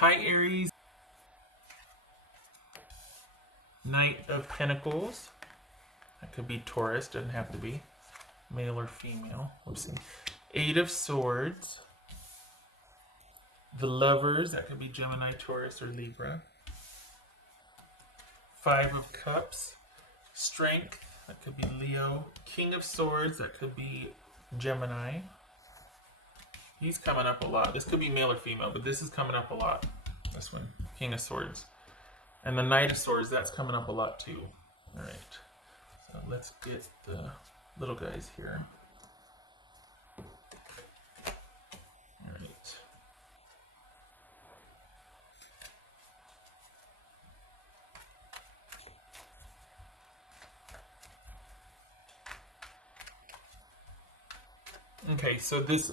Hi Aries, Knight of Pentacles. That could be Taurus, doesn't have to be. Male or female. Let's see. Eight of Swords. The Lovers, that could be Gemini, Taurus, or Libra. Five of Cups. Strength, that could be Leo. King of Swords, that could be Gemini. He's coming up a lot. This could be male or female, but this is coming up a lot. This one, King of Swords. And the Knight of Swords, that's coming up a lot too. All right. So let's get the little guys here. All right. Okay, so this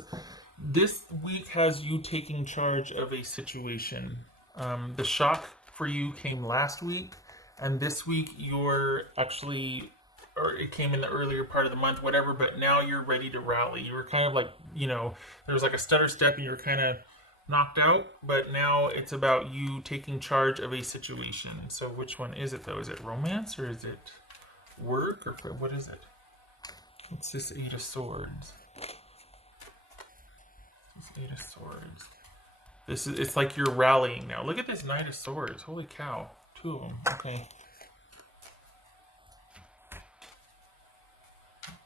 week has you taking charge of a situation. The shock for you came last week, and this week you're actually, or it came in the earlier part of the month, whatever, but now you're ready to rally. You were kind of like, there was like a stutter step and you were kind of knocked out, but now it's about you taking charge of a situation. So which one is it though? Is it romance or is it work, or what is it? It's this Eight of Swords. Eight of Swords. It's like you're rallying now. Look at this Knight of Swords. Holy cow. Two of them. Okay.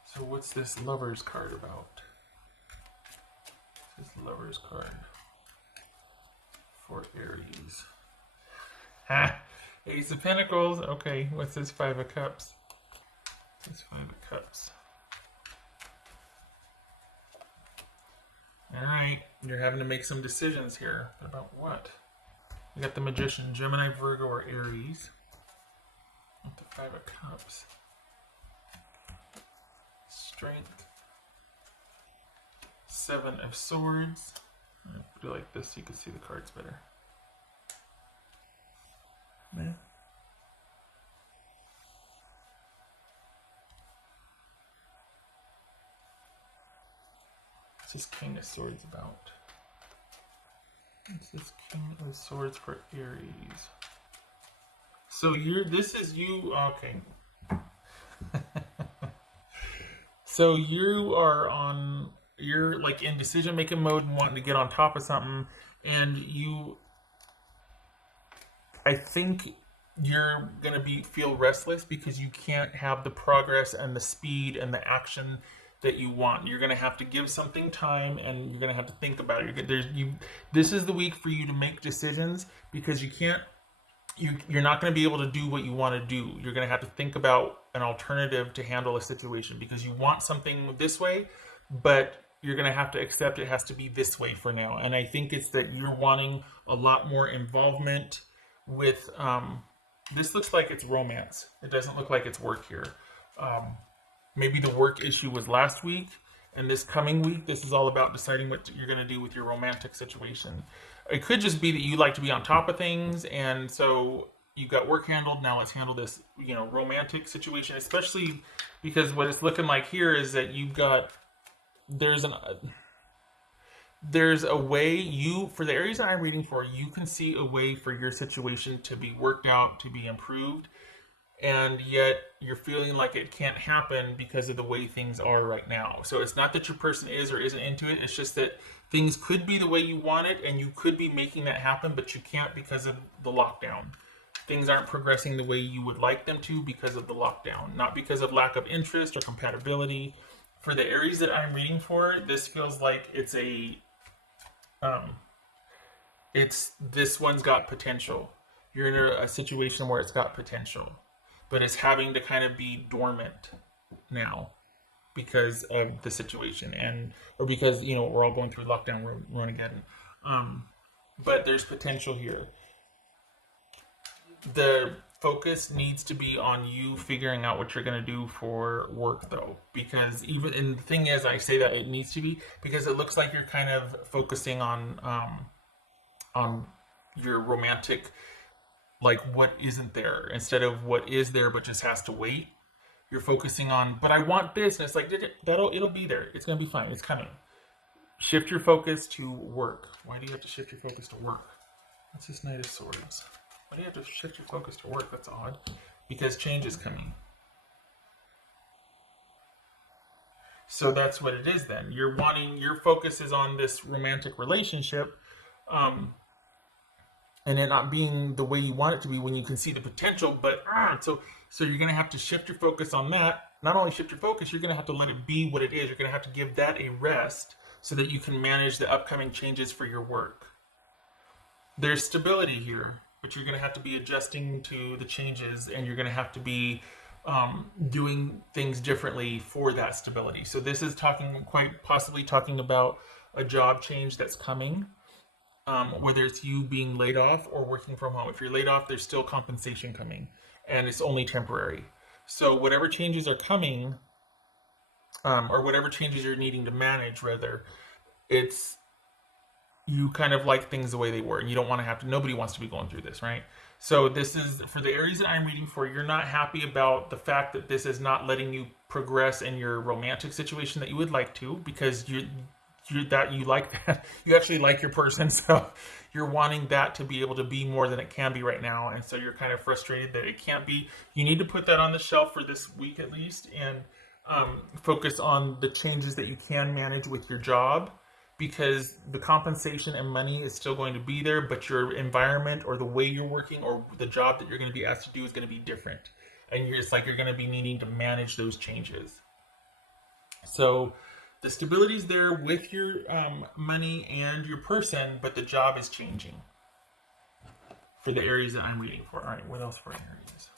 So what's this Lover's card about? This Lover's card for Aries. Ha! Ace of Pentacles. Okay. What's this Five of Cups? This Five of Cups. All right, you're having to make some decisions here. About what? You got the Magician, Gemini, Virgo, or Aries. With the Five of Cups. Strength. Seven of Swords. I'll put it like this so you can see the cards better. Yeah. What's this King of Swords about? What's this King of Swords for Aries? So this is you, okay. So you're like in decision making mode and wanting to get on top of something, and I think you're gonna feel restless because you can't have the progress and the speed and the action that you want. You're going to have to give something time, and you're going to have to think about it. This is the week for you to make decisions, because you're not going to be able to do what you want to do. You're going to have to think about an alternative to handle a situation, because you want something this way, but you're going to have to accept it has to be this way for now. And I think it's that you're wanting a lot more involvement with, this looks like it's romance. It doesn't look like it's work here. Maybe the work issue was last week, and this coming week, this is all about deciding what you're going to do with your romantic situation. It could just be that you like to be on top of things, and so you got work handled. Now let's handle this, romantic situation, especially because what it's looking like here is that there's a way for the Aries that I'm reading for, you can see a way for your situation to be worked out, to be improved. And yet you're feeling like it can't happen because of the way things are right now. So it's not that your person is or isn't into it. It's just that things could be the way you want it, and you could be making that happen, but you can't because of the lockdown. Things aren't progressing the way you would like them to because of the lockdown, not because of lack of interest or compatibility. For the Aries that I'm reading for, this feels like this one's got potential. You're in a situation where it's got potential, but it's having to kind of be dormant now because of the situation, or because we're all going through lockdown, run again. But there's potential here. The focus needs to be on you figuring out what you're going to do for work, though, because and the thing is, I say that it needs to be because it looks like you're kind of focusing on your romantic, like what isn't there instead of what is there but just has to wait. You're focusing on, but I want this, and it's like it'll be there. It's gonna be fine. It's coming. Shift your focus to work. Why do you have to shift your focus to work? What's this Knight of Swords? Why do you have to shift your focus to work? That's odd. Because change is coming. So that's what it is then. You're wanting, your focus is on this romantic relationship, and it not being the way you want it to be when you can see the potential, but so you're going to have to shift your focus on that. Not only shift your focus, you're going to have to let it be what it is. You're going to have to give that a rest so that you can manage the upcoming changes for your work. There's stability here, but you're going to have to be adjusting to the changes, and you're going to have to be doing things differently for that stability. So this is quite possibly talking about a job change that's coming, whether it's you being laid off or working from home. If you're laid off, there's still compensation coming, and it's only temporary. So whatever changes are coming, or whatever changes you're needing to manage, rather, it's, you kind of like things the way they were, and you don't want to have to, nobody wants to be going through this, right? So this is, for the Aries that I'm reading for, you're not happy about the fact that this is not letting you progress in your romantic situation that you would like to, because you like that. You actually like your person, so you're wanting that to be able to be more than it can be right now, and so you're kind of frustrated that it can't be. You need to put that on the shelf for this week at least, and focus on the changes that you can manage with your job, because the compensation and money is still going to be there, but your environment or the way you're working or the job that you're going to be asked to do is going to be different, and it's like you're going to be needing to manage those changes. So the stability is there with your money and your person, but the job is changing for the Aries that I'm reading for. All right, what else for Aries?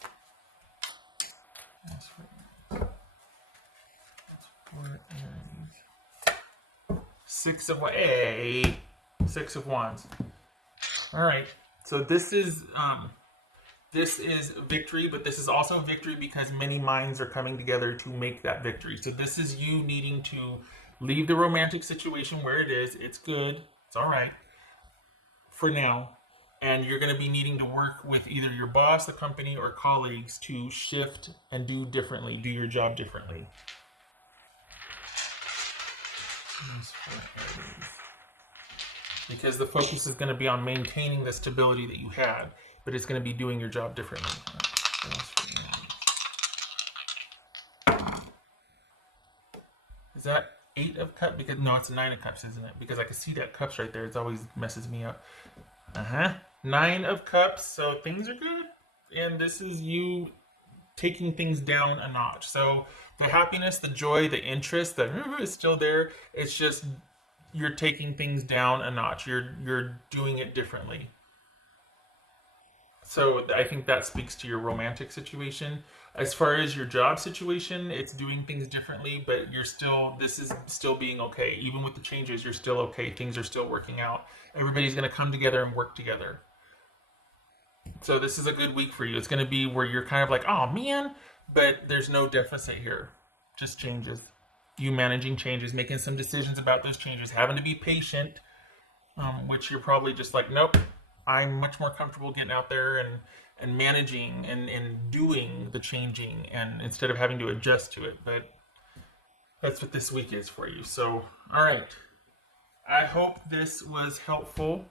Six of Wands. All right, so this is victory, but this is also victory because many minds are coming together to make that victory. So this is you needing to leave the romantic situation where it is. It's good. It's all right for now. And you're going to be needing to work with either your boss, the company, or colleagues to shift and do differently, do your job differently. Because the focus is going to be on maintaining the stability that you had, but it's going to be doing your job differently. Is that 8 of Cups? Because no, it's a 9 of Cups, isn't it? Because I can see that cups right there. It always messes me up. 9 of Cups. So things are good, and this is you taking things down a notch. So the happiness, the joy, the interest, is still there. It's just you're taking things down a notch. You're doing it differently. So I think that speaks to your romantic situation. As far as your job situation, it's doing things differently, but this is still being okay. Even with the changes, you're still okay. Things are still working out. Everybody's going to come together and work together. So this is a good week for you. It's going to be where you're kind of like, oh man, but there's no deficit here. Just changes. You managing changes, making some decisions about those changes, having to be patient, which you're probably just like, nope, I'm much more comfortable getting out there and managing and doing the changing, and instead of having to adjust to it. But that's what this week is for you. So, all right. I hope this was helpful.